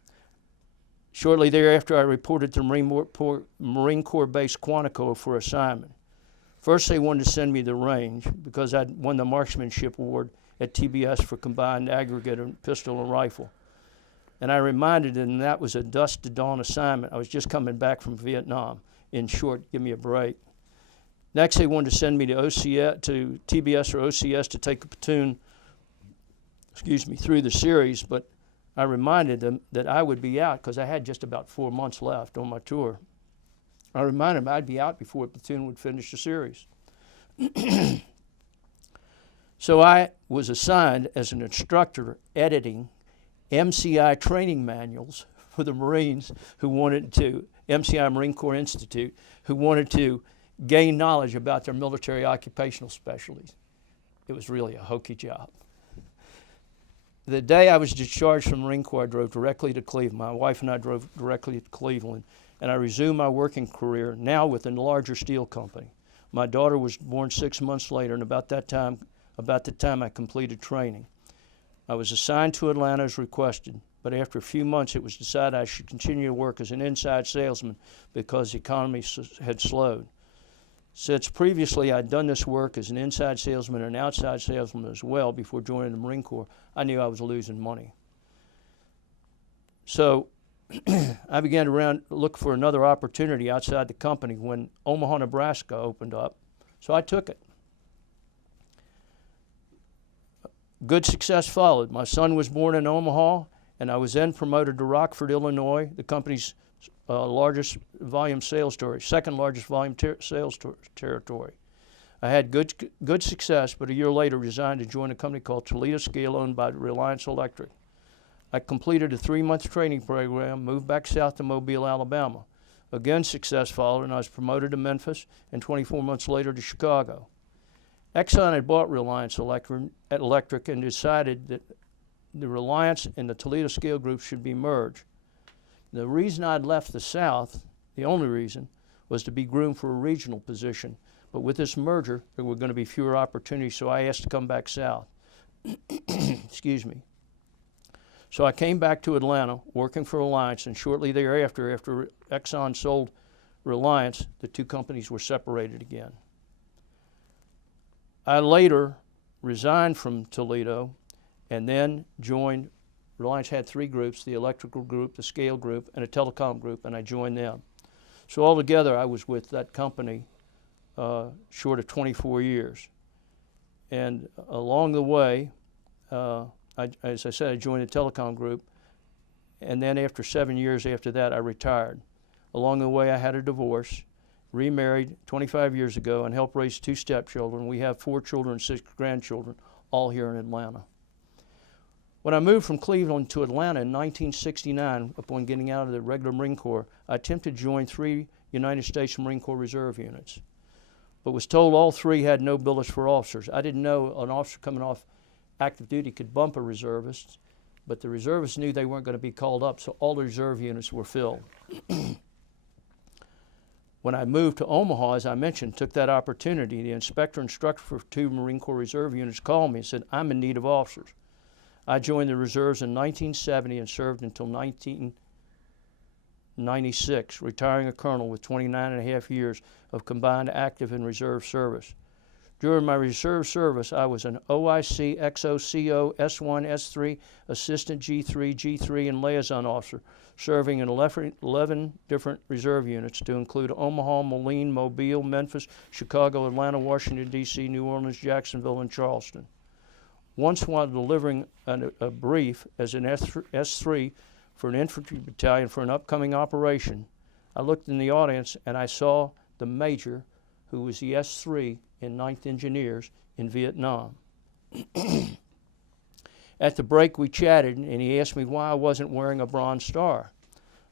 Shortly thereafter, I reported to Marine Corps Base Quantico for assignment. First, they wanted to send me to the range because I'd won the Marksmanship Award at TBS for combined aggregate and pistol and rifle. And I reminded them that was a dusk to dawn assignment. I was just coming back from Vietnam. In short, give me a break. Next, they wanted to send me to TBS or OCS to take a platoon, through the series, but I reminded them that I would be out because I had just about 4 months left on my tour. I reminded them I'd be out before a platoon would finish the series. So I was assigned as an instructor editing MCI training manuals for the Marines who wanted to, MCI Marine Corps Institute, who wanted to gain knowledge about their military occupational specialties. It was really a hokey job. The day I was discharged from the Marine Corps, I drove directly to Cleveland. My wife and I drove directly to Cleveland, and I resumed my working career, now with a larger steel company. My daughter was born 6 months later, and about the time I completed training. I was assigned to Atlanta as requested, but after a few months it was decided I should continue to work as an inside salesman because the economy had slowed. Since previously I'd done this work as an inside salesman and outside salesman as well before joining the Marine Corps, I knew I was losing money. So I began to look for another opportunity outside the company when Omaha, Nebraska opened up. So I took it. Good success followed. My son was born in Omaha, and I was then promoted to Rockford, Illinois, the company's largest volume sales territory, second largest volume sales territory. I had good success, but a year later resigned to join a company called Toledo Scale, owned by Reliance Electric. I completed a 3-month training program, moved back south to Mobile, Alabama. Again, success followed, and I was promoted to Memphis, and 24 months later to Chicago. Exxon had bought Reliance Electric and decided that the Reliance and the Toledo Scale Group should be merged. The reason I'd left the South, the only reason, was to be groomed for a regional position. But with this merger, there were going to be fewer opportunities, so I asked to come back south. Excuse me. So I came back to Atlanta, working for Reliance, and shortly thereafter, after Exxon sold Reliance, the two companies were separated again. I later resigned from Toledo and then joined. Reliance had 3 groups, the electrical group, the scale group, and a telecom group, and I joined them. So altogether, I was with that company short of 24 years. And along the way, as I said, I joined the telecom group, and then after 7 years after that, I retired. Along the way, I had a divorce, remarried 25 years ago, and helped raise 2 stepchildren. We have 4 children and 6 grandchildren, all here in Atlanta. When I moved from Cleveland to Atlanta in 1969, upon getting out of the regular Marine Corps, I attempted to join 3 United States Marine Corps Reserve units, but was told all 3 had no billets for officers. I didn't know an officer coming off active duty could bump a reservist, but the reservists knew they weren't going to be called up, so all the reserve units were filled. When I moved to Omaha, as I mentioned, took that opportunity, the instructor for 2 Marine Corps Reserve units called me and said, "I'm in need of officers." I joined the reserves in 1970 and served until 1996, retiring a colonel with 29 and a half years of combined active and reserve service. During my reserve service, I was an OIC, XOCO, S1, S3, Assistant G3, G3, and liaison officer, serving in 11 different reserve units to include Omaha, Moline, Mobile, Memphis, Chicago, Atlanta, Washington, D.C., New Orleans, Jacksonville, and Charleston. Once while delivering a brief as an S3 for an infantry battalion for an upcoming operation, I looked in the audience and I saw the major who was the S3 in 9th Engineers in Vietnam. At the break we chatted and he asked me why I wasn't wearing a Bronze Star.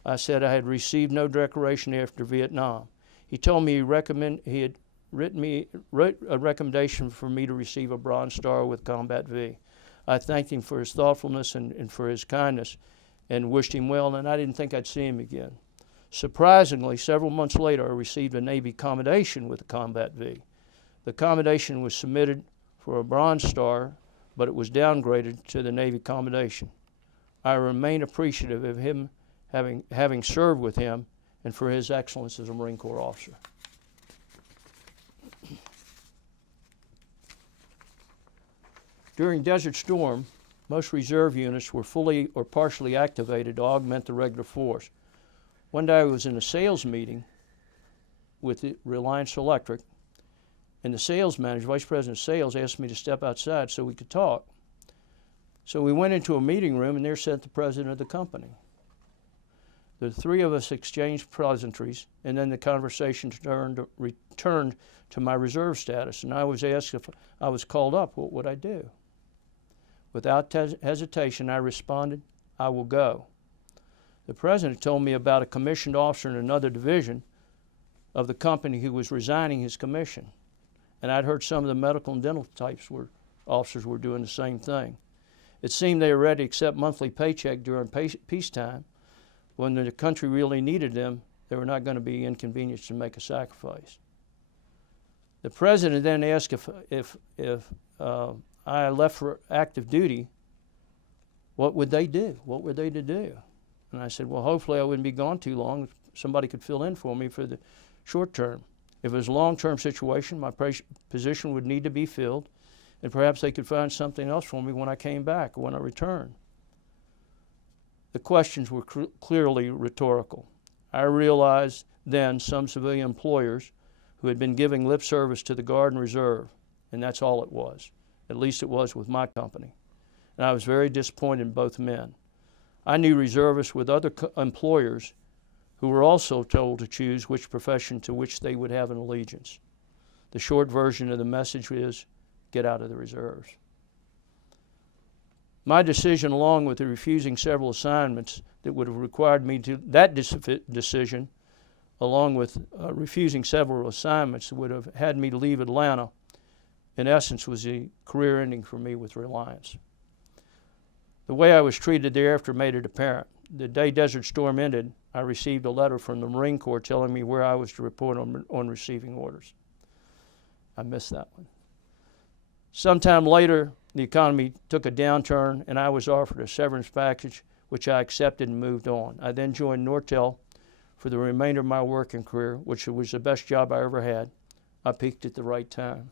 I said I had received no decoration after Vietnam. He told me he had wrote a recommendation for me to receive a Bronze Star with Combat V. I thanked him for his thoughtfulness and for his kindness and wished him well, and I didn't think I'd see him again. Surprisingly, several months later, I received a Navy commendation with the Combat V. The commendation was submitted for a Bronze Star, but it was downgraded to the Navy commendation. I remain appreciative of him having served with him and for his excellence as a Marine Corps officer. During Desert Storm, most reserve units were fully or partially activated to augment the regular force. One day I was in a sales meeting with Reliance Electric, and the sales manager, vice president of sales, asked me to step outside so we could talk. So we went into a meeting room, and there sat the president of the company. The 3 of us exchanged pleasantries, and then the conversation returned to my reserve status, and I was asked if I was called up, what would I do? Without hesitation, I responded, "I will go." The president told me about a commissioned officer in another division of the company who was resigning his commission. And I'd heard some of the medical and dental officers were doing the same thing. It seemed they were ready to accept monthly paycheck during peacetime. When the country really needed them, they were not going to be inconvenienced to make a sacrifice. The president then asked if I left for active duty, what would they do? What were they to do? And I said, well, hopefully I wouldn't be gone too long. Somebody could fill in for me for the short term. If it was a long-term situation, my position would need to be filled, and perhaps they could find something else for me when I came back, when I returned. The questions were clearly rhetorical. I realized then some civilian employers who had been giving lip service to the Guard and Reserve, and that's all it was. At least it was with my company. And I was very disappointed in both men. I knew reservists with other employers who were also told to choose which profession to which they would have an allegiance. The short version of the message is, get out of the reserves. My decision, along with the refusing several assignments that would have required me to, that decision, along with refusing several assignments that would have had me to leave Atlanta, in essence was a career ending for me with Reliance. The way I was treated thereafter made it apparent. The day Desert Storm ended, I received a letter from the Marine Corps telling me where I was to report on receiving orders. I missed that one. Sometime later, the economy took a downturn and I was offered a severance package, which I accepted and moved on. I then joined Nortel for the remainder of my working career, which was the best job I ever had. I peaked at the right time.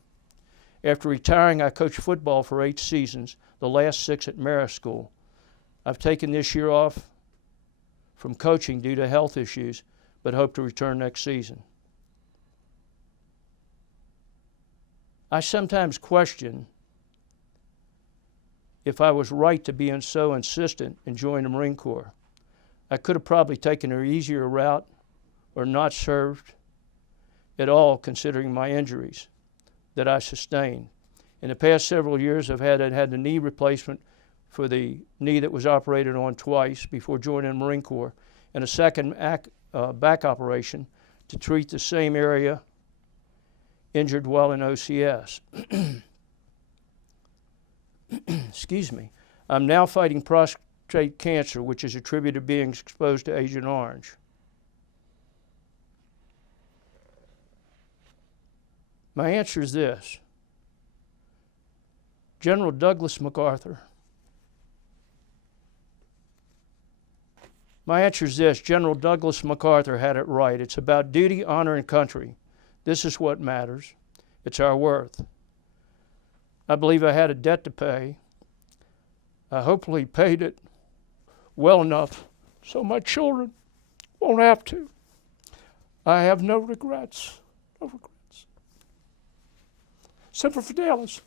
After retiring, I coached football for 8 seasons, the last 6 at Marist School. I've taken this year off from coaching due to health issues, but hope to return next season. I sometimes question if I was right to be so insistent in joining the Marine Corps. I could have probably taken an easier route or not served at all, considering my injuries that I sustained. In the past several years, I've had a knee replacement for the knee that was operated on twice before joining the Marine Corps, and a second back operation to treat the same area injured while in OCS. Excuse me. I'm now fighting prostate cancer, which is attributed to being exposed to Agent Orange. My answer is this. General Douglas MacArthur. My answer is this. General Douglas MacArthur had it right. It's about duty, honor, and country. This is what matters. It's our worth. I believe I had a debt to pay. I hopefully paid it well enough so my children won't have to. I have no regrets. No regrets. Semper Fidelis.